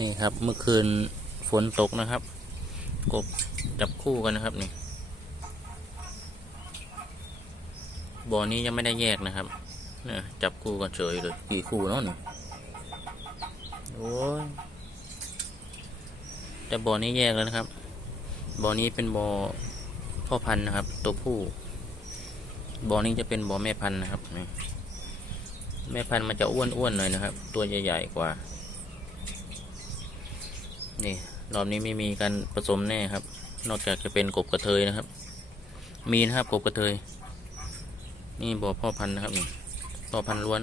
นี่ครับเมื่อคืนฝนตกนะครับ กบจับคู่กันนะครับนี่บ่อนี้ยังไม่ได้แยกนะครับเนี่ยจับคู่กันเฉยเลยกี่คู่เนาะนี่โอ้ยแต่บ่อนี้แยกแล้วนะครับ บ่อนี้เป็นบ่อพ่อพันธุ์นะครับ ตัวผู้ บ่อนี้จะเป็นบ่อแม่พันธุ์นะครับนี่แม่พันธุ์มันจะอ้วนๆหน่อยนะครับ ตัวใหญ่ๆกว่า นี่รอบนี้ไม่มีการผสมแน่ครับ นอกจากจะเป็นกบกระเทยนะครับ มีนะครับกบกระเทย นี่บ่อพ่อพันธุ์นะครับนี่พ่อพันธุ์ล้วน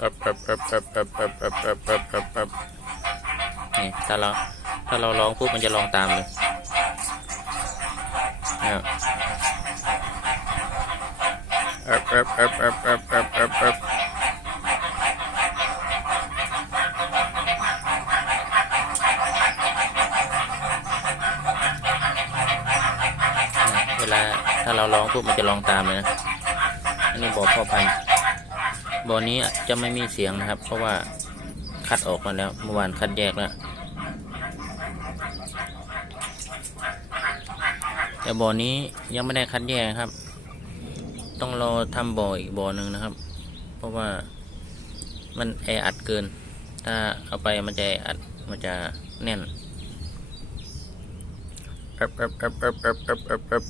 อับอับอับอับอับอับอับอับอับอับอับนี่ถ้าเราถ้าเราร้องปุ๊บมันจะร้องตามเลยเนี่ยอับอับอับอับอับอับอับ ลาถ้าเราร้องปุ๊บมันจะร้องตามเลยนะอันนี้บ่อพ่อพันธุ์บ่อนี้จะไม่มีเสียงนะครับ เพราะว่าคัดออกมาแล้วเมื่อวานคัดแยกแล้วแต่บ่อนี้ยังไม่ได้คัดแยกครับ ต้องรอทำบ่ออีกบ่อหนึ่งนะครับ เพราะว่ามันแออัดเกิน ถ้าเอาไปมันจะแออัดมันจะแน่นแอบแอบแอบแอบแอบแอบแอบแอบ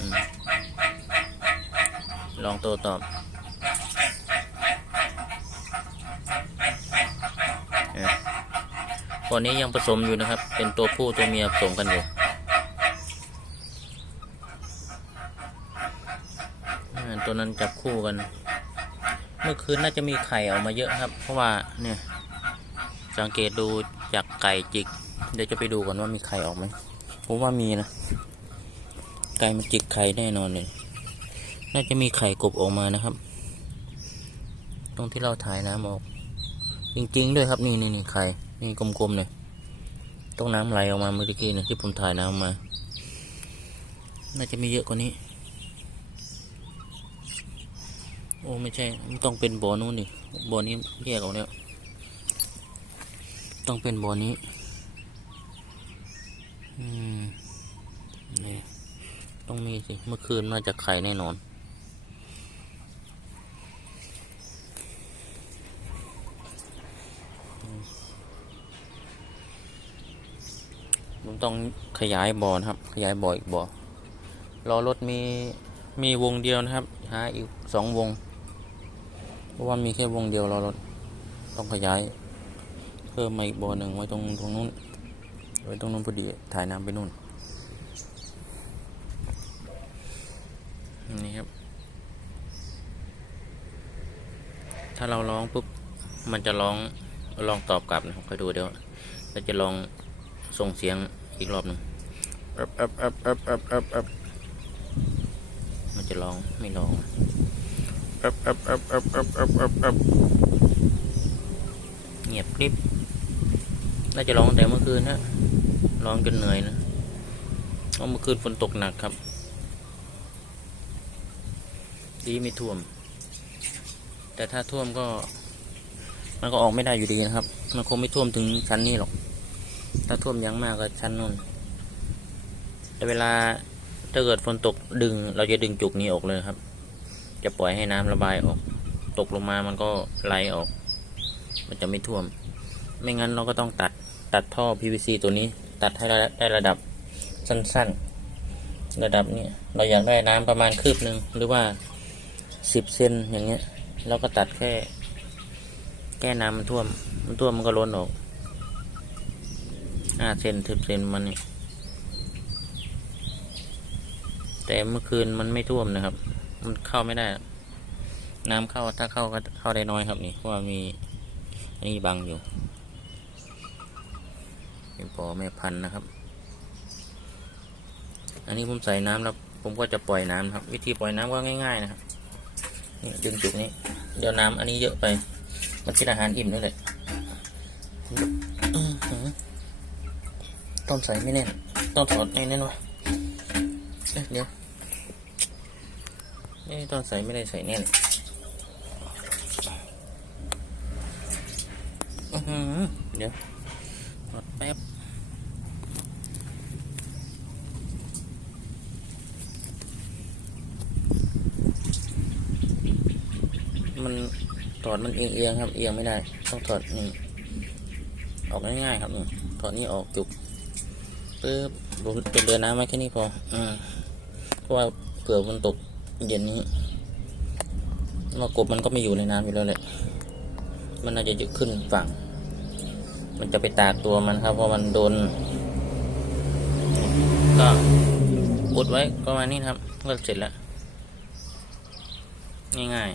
อืม ลองโตตอบเออตัวนี้ยังผสมอยู่นะครับ เป็นตัวผู้ตัวเมียผสมกันอยู่ตัวนั้นจับคู่กัน เมื่อคืนน่าจะมีไข่ออกมาเยอะครับ เพราะว่าเนี่ยสังเกตดูจากไก่จิก เดี๋ยวจะไปดูก่อนว่ามีไข่ออกไหมผมว่ามีนะ ไก่มันจิกไข่แน่นอนเลย น่าจะมีไข่กบออกมานะครับ ตรงที่เราถ่ายน้ำออก จริง ๆ ด้วยครับนี่นี่นี่ไข่นี่กลมๆเลยต้องน้ำไหลออกมาเมื่อกี้นะที่ผมถ่ายน้ำมา น่าจะมีเยอะกว่านี้ โอ้ไม่ใช่มันต้องเป็นบ่อนู้นนี่บ่อนี้แยกออกแล้วต้องเป็นบ่อนี้ อืมนี่ต้องมีสิ เมื่อคืนน่าจะไข่แน่นอน ผมต้องขยายบ่อนะครับ ขยายบ่ออีกบ่อรอรถมีมีวงเดียวนะครับ หาอีกสองวง เพราะว่ามีแค่วงเดียวรอรถต้องขยาย เพิ่มมาอีกบ่อหนึ่งไว้ตรงตรงนู้นไว้ตรงนู้นพอดีถ่ายน้ำไปนู่นนี่ครับ ถ้าเราร้องปุ๊บมันจะร้องลองตอบกลับนะครับคอยดูเดี๋ยวเราจะลองส่งเสียง อีกรอบหนึ่งแอบแอบแอบแอบแอบแอบแอบมันจะร้องไม่ร้องแอบแอบแอบแอบแอบแอบแอบแอบเงียบกริบน่าจะร้องตั้งแต่เมื่อคืนนะร้องจนเหนื่อยนะเพราะเมื่อคืนฝนตกหนักครับ ดีไม่ท่วม แต่ถ้าท่วมก็ มันก็ออกไม่ได้อยู่ดีนะครับ มันคงไม่ท่วมถึงชั้นนี้หรอก ถ้าท่วมยังมากก็ชั้นนู้นแต่เวลาถ้าเกิดฝนตกดึง เราจะดึงจุกนี้ออกเลยครับ จะปล่อยให้น้ำระบายออก ตกลงมามันก็ไหลออก มันจะไม่ท่วม ไม่งั้นเราก็ต้องตัดตัดท่อ PVC ตัวนี้ ตัดให้ระได้ระดับสั้น ๆ ระดับนี้เราอยากได้น้ำประมาณคืบหนึ่งหรือว่าสิบเซนอย่างเงี้ยเราก็ตัดแค่ แก้น้ำมันท่วม มันท่วมมันก็ล้นออก ห้าเซนสิบเซนมันนี่แต่เมื่อคืนมันไม่ท่วมนะครับ มันเข้าไม่ได้ น้ำเข้าถ้าเข้าก็เข้าได้น้อยครับนี่เพราะว่ามีอันนี้บังอยู่เป็นปอแม่พันนะครับ อันนี้ผมใส่น้ำแล้วผมก็จะปล่อยน้ำครับ วิธีปล่อยน้ำก็ง่าย ๆ นะครับนี่ดึงจุกนี้ เดี๋ยวน้ำอันนี้เยอะไป มันกินอาหารอิ่มด้วยเลยอื้อหือ ต้องใส่ไม่แน่น ต้องถอดไม่แน่นวะเอ๊ะเดี๋ยวไม่เอ๊ะตอนใส่ไม่ได้ใส่แน่นอื้อหือเดี๋ยวกดแป๊บมันถอดมันเอียงเอียงๆครับเอียงไม่ได้ ต้องถอดนี่ออกง่ายๆครับนี่ถอดนี่ออกจุก ปึ๊บดูเป็นเดือนน้ำไว้แค่นี้พออืมเพราะว่าเผื่อมันตกเย็นนี้มากบมันก็ไม่อยู่ในน้ำอยู่แล้วแหละ มันน่าจะจะขึ้นฝั่ง มันจะไปตากตัวมันครับ เพราะมันโดน ก็อุดไว้ประมาณนี้ครับก็เสร็จแล้ว ง่าย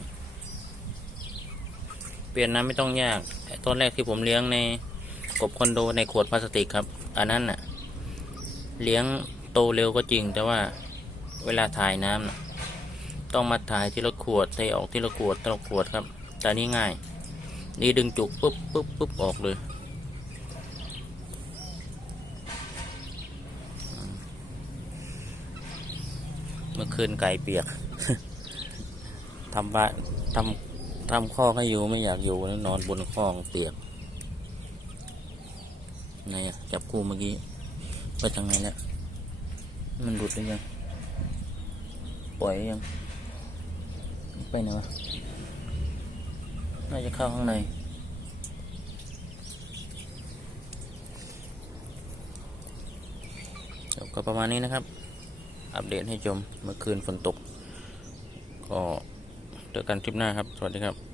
ๆ เปลี่ยนน้ำไม่ต้องยาก ตอนแรกที่ผมเลี้ยงในกบคอนโดในขวดพลาสติกครับ อันนั้นน่ะ เลี้ยงโตเร็วก็จริง แต่ว่าเวลาถ่ายน้ำนะต้องมาถ่ายทีละขวดเทออกทีละขวดทีละขวดครับแต่นี่ง่าย นี่ดึงจุกปุ๊บปุ๊บปุ๊บออกเลยเมื่อคืนไก่เปียกทำบ้านทำทำข้อกให้อยู่ไม่อยากอยู่แล้วนอนบนข้องเปียกไงอะจับคู่เมื่อกี้ ไปทางไหนแล้ว มันหลุดหรือยัง ปล่อยยัง ไปไหนวะ น่าจะเข้าข้างในจบก็ประมาณนี้นะครับ อัปเดตให้ชม เมื่อคืนฝนตก ก็เจอกันคลิปหน้าครับ สวัสดีครับ